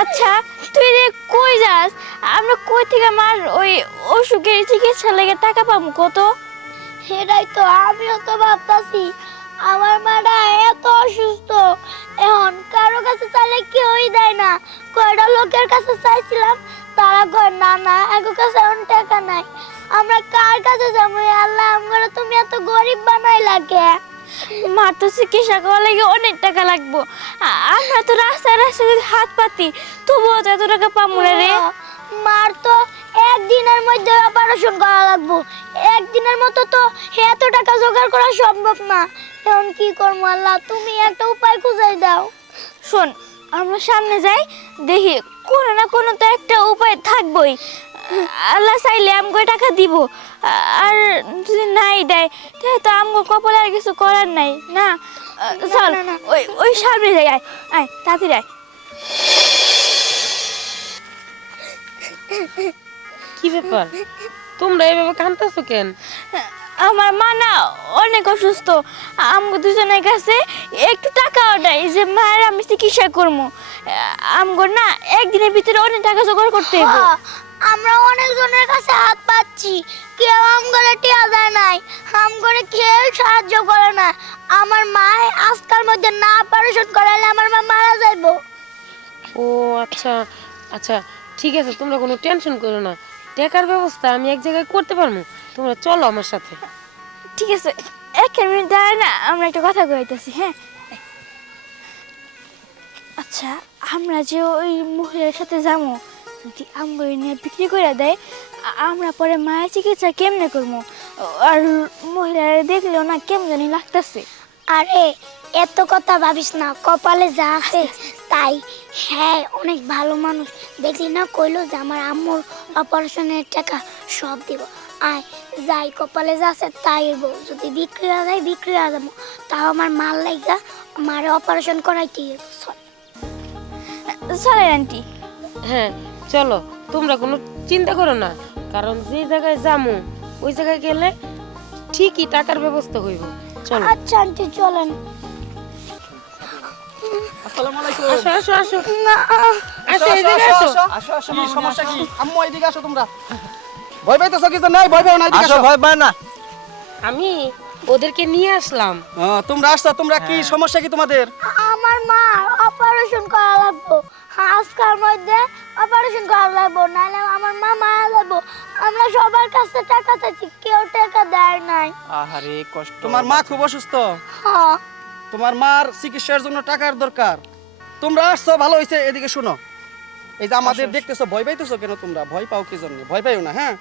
আচ্ছা তুই যে কই যাস? আমরা কই থেকে মার ওই অসুখের চিকিৎসা লেগে টাকা পাবো কত? সেটাই তো, আমিও তো ভাবতাছি, আমার মাটা এত অসুস্থ, এখন কারও কাছে চাইলে কেউই দেয় না। কয়টা লোকের কাছে চাইছিলাম, তারা কয়, না না এক কাছে এখন টাকা নাই, আমরা কার কাছে যাব? আল্লাহ, আমরা তুমি এত গরিব বানাই লাগে মার তো চিকিৎসা করার লাগে অনেক টাকা লাগবো। আমরা তো রাস্তায় রাস্তায় যদি হাত পাতি তবুও তো এত টাকা পাবো না রে। মার তো একদিনের মধ্যে অপারেশন করা লাগবো। একদিনের মতো তো এত টাকা জোগাড় করা সম্ভব না। এখন কি করব আল্লাহ তুমি একটা উপায় খুঁজে দাও। শোন আমরা সামনে যাই দেখি কোনো না কোনো তো একটা উপায় থাকবই। আল্লাহ চাইলে আমগো টাকা দিব। আর যদি নাই দেয় তাহলে তো আমগো কপালে আর কিছু করার নাই। না চল। ওই ওই সামনে যাই আয় আয় তাড়াতাড়ি আয়। কি ব্যাপার? তোমরা এভাবে কাঁদতেছো কেন? আমার মা না অনেক অসুস্থ। আমগো দুজনের কাছে একটু টাকাও নাই যে মায়ের আমি চিকিৎসা করব আমগো না একদিনের ভিতরে অনেক টাকা জোগাড় করতে হবে আমরা অনেকজনের কাছে হাত পাচ্ছি কেউ আম করে টিয়া দেয় নাই। আম করে কেউ সাহায্য করে না। আমার মা আজকাল মধ্যে না অপারেশন করালে আমার মা মারা যাইবো। ও আচ্ছা আচ্ছা ঠিক আছে তোমরা কোনো টেনশন করো না। টাকার ব্যবস্থা আমি এক জায়গায় করতে পারব। তোমরা চলো আমার সাথে। ঠিক আছে এক মিনিট দাঁড়ায় না আমরা একটা কথা কইতেছি হ্যাঁ? আচ্ছা আমরা যে ওই মহিলার সাথে যাব যদি আমগো নিয়ে বিক্রি করে দেয় আমরা পরে মায়ের চিকিৎসা কেমনে করব আর মহিলারা দেখলেও না কেমন জানি লাগতেছে আরে এত কথা ভাবিস না কপালে যা আছে তাই হ্যাঁ অনেক ভালো মানুষ দেখলি না কইলো যে আমার আম্মুর অপারেশনের টাকা সব দিব আয় যাই কপালে যা আছে তাই। যদি বিক্রি হয়ে যায় বিক্রি হয়ে যাব তাও আমার মাল লাইগা মারে অপারেশন করাইতে। চল। চলেন আন্টি হ্যাঁ চলো তোমরা কোনো চিন্তা করো না কারণ যে জায়গায় যামু ওই জায়গায় গেলে ঠিকই টাকার ব্যবস্থা হইব। চলো। আচ্ছা আন্টি চলেন। আসসালামু আলাইকুম। আসো আসো আসো। না। আসো এদিকে আসো আসো। আসো কি সমস্যা কি? আম্মু এদিকে আসো তোমরা। ভয় পাইতেছো কিছু? নাই ভয় পাও না এদিকে আসো আসো। ভয় পায় না। আমি ওদেরকে নিয়ে আসলাম। তোমরা আসছো তোমরা কি সমস্যা কি তোমাদের? আমার মা অপারেশন করা লাগবো। আজকাল মধ্যে অপারেশন করা লাগবো নাহলে আমার মা মারা যাব। আমরা সবার কাছে টাকা চাইছি কেউ টাকা দেয় নাই। আহারে কষ্ট। তোমার মা খুব অসুস্থ? হ্যাঁ। তোমার মার চিকিৎসার জন্য টাকার দরকার। তোমরা আসছো ভালো হয়েছে এদিকে শোনো। এই যে আমাদের দেখতেছো ভয় পাইতেছো কেন তোমরা? ভয় পাও কি জন্য? ভয় পাইও না হ্যাঁ?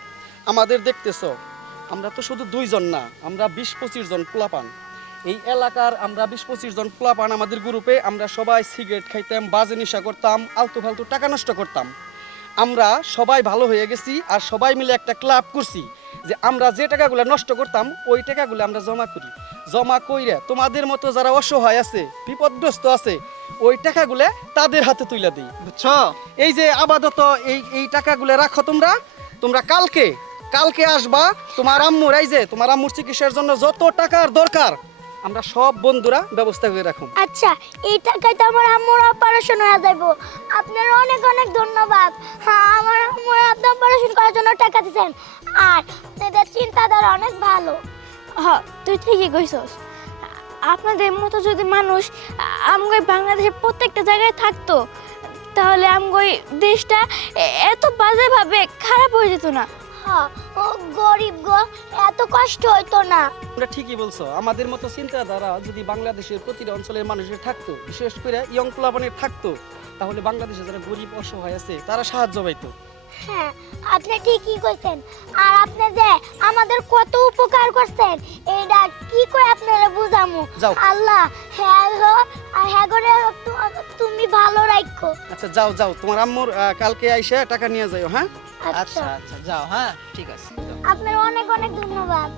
আমাদের দেখতেছো আমরা তো শুধু দুইজন না আমরা বিশ পঁচিশ জন পোলাপান। এই এলাকার আমরা বিশ পঁচিশ জন পোলাপান আমাদের গ্রুপে আমরা সবাই সিগারেট খাইতাম বাজে নেশা করতাম আলতু ফালতু টাকা নষ্ট করতাম। আমরা সবাই ভালো হয়ে গেছি আর সবাই মিলে একটা ক্লাব করছি যে আমরা যে টাকাগুলো নষ্ট করতাম ওই টাকাগুলো আমরা জমা করি। জমা কইরা তোমাদের মতো যারা অসহায় আছে বিপদগ্রস্ত আছে ওই টাকাগুলো তাদের হাতে তুলে দিই। বুঝছ? এই যে আপাতত এই এই টাকাগুলো রাখো তোমরা। তোমরা কালকে কালকে আসবা তোমার আম্মুর এই যে তোমার আম্মুর চিকিৎসার জন্য যত টাকার দরকার আমরা সব বন্ধুরা ব্যবস্থা করে রাখুন। আচ্ছা এই টাকায় তো আমার আম্মুর অপারেশন হয়ে যাব আপনার অনেক অনেক ধন্যবাদ। হ্যাঁ আমার আম্মুর আপনি অপারেশন করার জন্য টাকা দিচ্ছেন আর আপনাদের চিন্তাধারা অনেক ভালো। হ তুই ঠিকই কইছস। আপনাদের মতো যদি মানুষ আমগো বাংলাদেশের প্রত্যেকটা জায়গায় থাকতো তাহলে আমগো এই দেশটা এত বাজেভাবে খারাপ হয়ে যেত না। হ্যাঁ ও গরিব গো এত কষ্ট হইতো না। তোমরা ঠিকই বলছো। আমাদের মতো চিন্তাধারা যদি বাংলাদেশের প্রতিটা অঞ্চলের মানুষের থাকতো বিশেষ করে ইয়ং প্লাবনের থাকতো তাহলে বাংলাদেশে যারা গরিব অসহায় আছে তারা সাহায্য পাইতো। হ্যাঁ আপনি ঠিকই কইছেন। আর আপনি যে আমাদের কত উপকার করছেন এটা কি কই আপনারা বুঝামু? যাও। আল্লাহ হ্যাঁ আর হ্যাঁ তুমি ভালো রাখো আচ্ছা যাও যাও। তোমার আম্মুর কালকে আইসা টাকা নিয়ে যাও হ্যাঁ? আচ্ছা। আচ্ছা আচ্ছা যাও হ্যাঁ? ঠিক আছে আপনার অনেক অনেক ধন্যবাদ।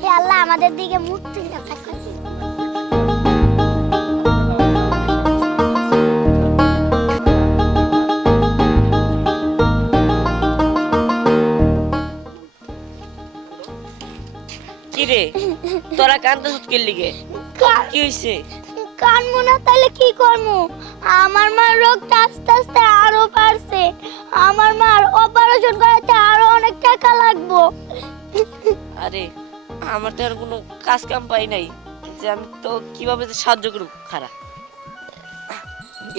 হে আল্লাহ আমাদের দিকে মুখ তুলে তাকাচ্ছি কি রে তোরা কান্দা সুতকের লিগে? কি হইছে? কান মনে তাহলে কি করব আমার মার রোগটা আস্তে আস্তে আরও বাড়ছে। আমার মার অপারেশন করাতে আরও অনেক টাকা লাগবো। আরে, আমার তো আর কোনো কাজ কাম পাই নাই যে আমি তো কীভাবে যে সাহায্য করব খারাপ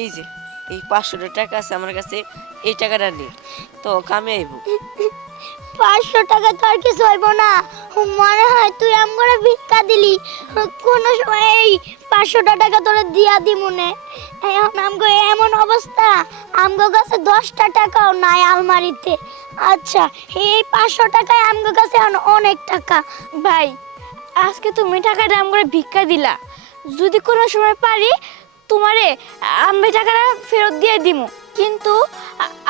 এই যে, এই পাঁচশো টাকা আছে আমার কাছে, এই টাকাটা নিয়ে তো কামে আইব। পাঁচশো টাকা তো আর কিছু হইব না। মনে হয় তুই আমার ভিক্ষা দিলি। কোনো সময় এই পাঁচশোটা টাকা তোরে দিয়া দি মনে। এখন আমগো এমন অবস্থা। আমগো কাছে দশটা টাকাও নাই আলমারিতে। আচ্ছা এই পাঁচশো টাকায় আমগো কাছে এখন অনেক টাকা। ভাই, আজকে তুমি টাকাটা আম করে ভিক্ষা দিলা। যদি কোনো সময় পারি, তোমারে আমি টাকাটা ফেরত দিয়ে দিমু। কিন্তু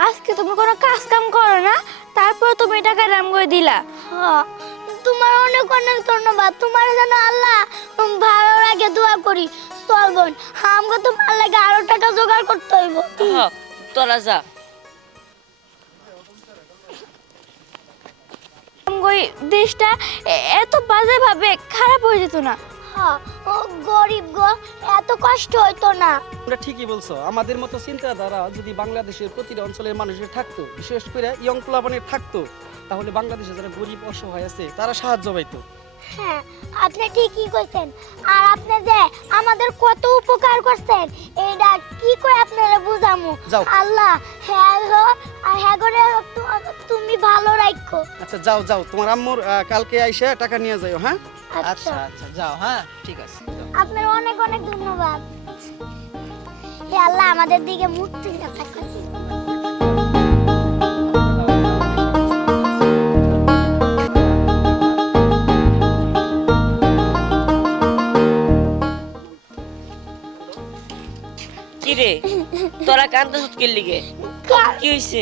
আজকে তুমি কোনো কাজ কাম করো না। তারপর তুমি টাকাটা আম করে দিলা। হ্যাঁ, তোমার অনেক অনেক ধন্যবাদ। তোমার যেন আল্লাহ ভালো লাগে দোয়া করি। চল বোন আমগো তোমার লাগে আরও টাকা জোগাড় করতে হইব। হ তোরা যা। আমগো দেশটা এ- এত বাজে ভাবে খারাপ হয়ে যেত না। হ্যাঁ, ও গরিব গো এত কষ্ট হইতো না। তোমরা ঠিকই বলছো আমাদের মতো চিন্তাধারা যদি বাংলাদেশের প্রতিটা অঞ্চলের মানুষের থাকতো বিশেষ করে ইয়ং প্লাবনের থাকতো তাহলে বাংলাদেশে যারা গরিব অসহায় আছে তারা সাহায্য পাইতো। হ্যাঁ আপনি ঠিকই কইছেন। আর আপনি যে আমাদের কত উপকার করছেন এইটা কি কই আপনারা বুঝামু। আল্লাহ হ্যাঁ আর হ্যাঁ করে তুমি ভালো রাখো আচ্ছা যাও যাও তোমার আম্মুর কালকে আইসা টাকা নিয়ে যাও হ্যাঁ? আচ্ছা আচ্ছা। আচ্ছা যাও হ্যাঁ ঠিক আছে আপনার অনেক অনেক ধন্যবাদ। হে আল্লাহ আমাদের দিকে মুখ তুলে তাকাচ্ছি কি রে? তোরা কান্দা সুতকের লিগে কি হইছে?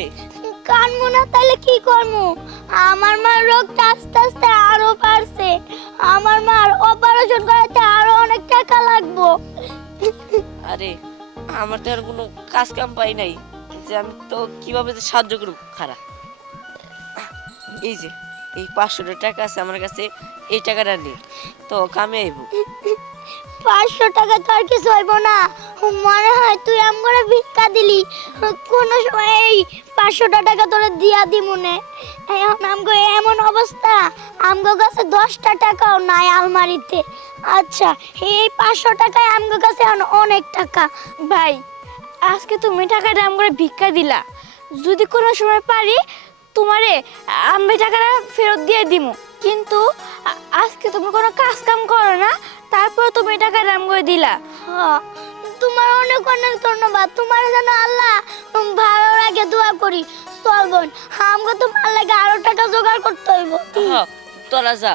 কানবো না তাহলে কি করব আমার মার রোগটা আস্তে আস্তে আরও বাড়ছে। আমার মার অপারেশন করাতে আরও অনেক টাকা লাগবো। আরে আমার তো আর কোনো কাজ কাম পাই নাই যে আমি তো কীভাবে যে সাহায্য করব? খারাপ এই যে এই পাঁচশো টাকা আছে আমার কাছে এই টাকাটা নিয়ে তো কামে আইব। পাঁচশো টাকা তো আর কিছু হইব না। মনে হয়। তুই আমার ভিক্ষা দিলি। কোনো সময় এই পাঁচশোটা টাকা তোরে দিয়া দি মনে এখন আমগো এমন অবস্থা। আমগো কাছে দশটা টাকাও নাই আলমারিতে। আচ্ছা এই পাঁচশো টাকায় আমগো কাছে এখন অনেক টাকা। ভাই আজকে তুমি টাকাটা আম করে ভিক্ষা দিলা। যদি কোনো সময় পারি তোমারে আমি টাকাটা ফেরত দিয়ে দিমু। কিন্তু আজকে তুমি কোনো কাজ কাম করো না। তারপর তুমি টাকাটা আম করে দিলা। হ্যাঁ, তোমার অনেক অনেক ধন্যবাদ। তোমার যেন আল্লাহ ভালো লাগে, দোয়া করি। চল বোন, আমাকে তোমার লাগে আরও টাকা জোগাড় করতে হইব। তোরা যা।